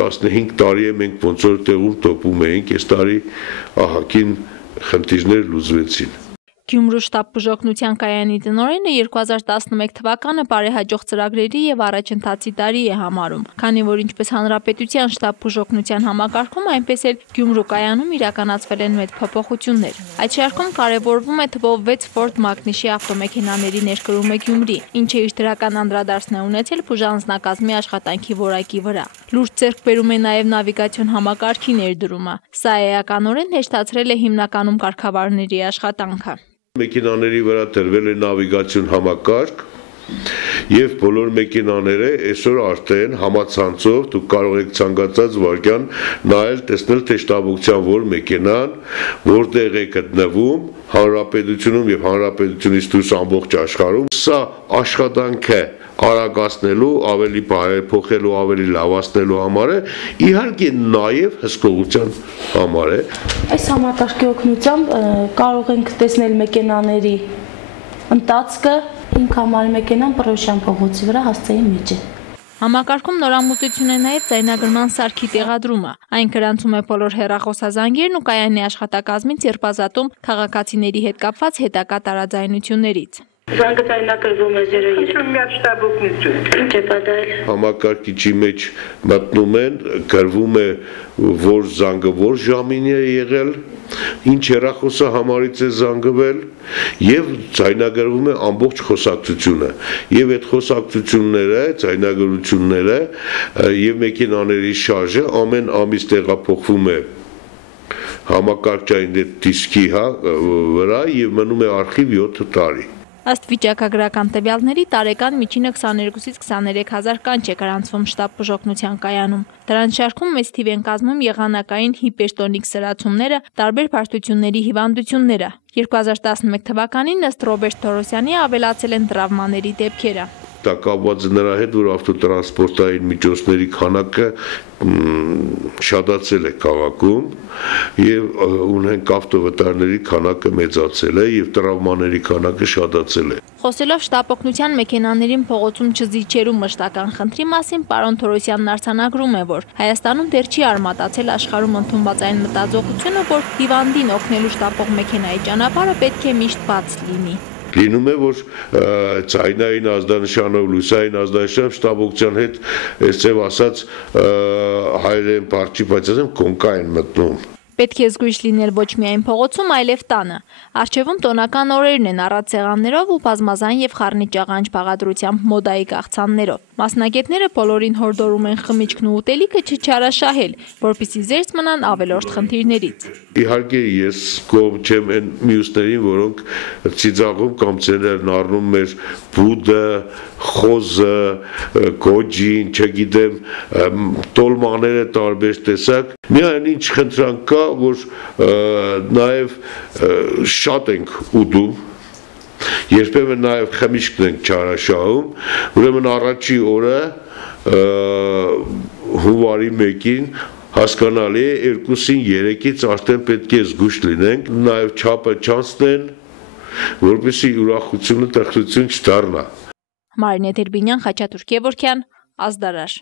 15 տարի է մենք ոնց որ տեղում տոպում էինք, այս տարի ահագին խնդիրներ լուծվեցին։ Գյումրու շտաբ բուժօգնության կայանի տնօրենը 2011 թվականը բարեհաջող ծրագրերի եւ առաջընթացի տարի է համարում, քանի որ ինչպես հանրապետության շտաբ բուժօգնության համակարգում, այնպես էլ Գյումրու կայանում իրականացվել են մեծ փոփոխություններ։ Այդ շարքում կարևորվում է թվով 6 Ford Magnus-ի ավտոմեքենաների ներկրումը Գյումրի, ինչը իր դրական անդրադարձն է ունեցել բուժանձնակազմի աշխատանքի որակի վրա։ Լուրջ ձեռքբերում է նաեւ նավիգացիոն համակարգի ներդրումը։ Սա էականորեն հեշտացրել է հիմնականում կարգավարների աշխատանքը։ Մեքենաների վրա դրվել է նավիգացիոն համակարգ եւ բոլոր մեքենաները այսօր արդեն համացանցով դուք կարող եք ցանկացած վայրկյան նայել, տեսնել թե շտաբության որ մեքենան որտեղ է գտնվում հանրապետությունում եւ հանրապետությունից դուրս ամբողջ աշխարհում։ Սա աշխատանք է արագացնելու, ավելի բարեփոխելու, ավելի լավացնելու համար է, իհարկե նաև հսկողության համար է։ Այս համակարգի օգնությամբ կարող ենք տեսնել մեքենաների ընթացքը, ինք համարի մեքենան Պռոշյան փողոցի վրա հասցեի մեջ է։ Համակարգում նորամուծություն է նաև ձայնագրման սարքի տեղադրումը։ Այն գրանցում է բոլոր հեռախոսազանգերն ու կայանի աշխատակազմից ձերբազատում քաղաքացիների հետ կապված հետագա տարաձայնություններից։ Զանգը ձայնագրվում է 03։ Միակ շտաբօգնություն։ Ինչ է պատահել։ Համակարգիչի մեջ մտնում են, գրվում է որ զանգը որ ժամին է եղել, ինչ հեռախոսահամարից է զանգվել եւ ձայնագրվում է ամբողջ խոսակցությունը եւ այդ խոսակցությունները, ձայնագրությունները եւ մեքենաների շարժը ամեն ամիս տեղափոխվում է համակարգչային դիսկի վրա եւ մնում է արխիվ 7 տարի։ Ըստ վիճակագրական տվյալների տարեկան միջինը 22-ից 23 հազար կանչ է գրանցվում շտաբ բուժօգնության կայանում։ Դրանց շարքում մեծ թիվ են կազմում եղանակային հիպերտոնիկ սրացումները, տարբեր բարդությունների հիվանդությունները։ 2011 թվականին ըստ Ռոբերտ Թորոսյանի ավելացել են տրավմաների դեպքերը։ Դա կապված է նրա հետ, որ ավտոտրանսպորտային միջոցների քանակը շատացել է քաղաքում եւ ունենք ավտովթարների քանակը մեծացել է եւ տրավմաների քանակը շատացել է։ Խոսելով շտապօգնության մեքենաներին փողոցում չզիջելու մշտական խնդրի մասին, պարոն Թորոսյանն արձանագրում է, որ Հայաստանում դեռ չի արմատացել աշխարհում ընդունված այն մտածողությունը, որ հիվանդին օգնելու շտապող մեքենայի ճանապարհը պետք է միշտ բաց լինի։ Լինում է, որ ցայնային ազդանշանով, լուսային ազդանշանով շտաբօգնության հետ, այսպես ասած, հայերեն բարձի պայծազեմ կոնկա են մտնում։ Պետք է զգույշ լինել ոչ միայն փողոցում, այլև տանը։ Առջևում տոնական օրերն են առատ սեղաններով ու բազմազան եւ խառնիչ աղանջ բաղադրությամբ մոդայիկ աղցաններով։ Մասնագետները բոլորին հորդորում են խմիչքն ու ուտելիքը չչարաշահել, որպեսզի զերծ մնան ավելորդ խնդիրներից։ Իհարկե ես կողմ չեմ այն մյուսներին, որոնք ծիծաղում կամ ցերերն առնում մեր բուդը, խոզը, գոջին, չգիտեմ, տոլմաները տարբեր տեսակ։ Միայն ինչ խնդրանք կա, որ նաև շատ ենք ուտում, երբեմն նաև խմիչքն ենք չարաշահում, ուրեմն առաջի օրը հունվարի 1-ին հասկանալի է 2-ին 3-ից արդեն պետք է զգույշ լինենք, նաև չափը չանցնեն, որպեսզի ուրախությունը տխրություն չդառնա։ Մարինե Դերբինյան, Խաչատուր Գևորգյան, Ազդարար։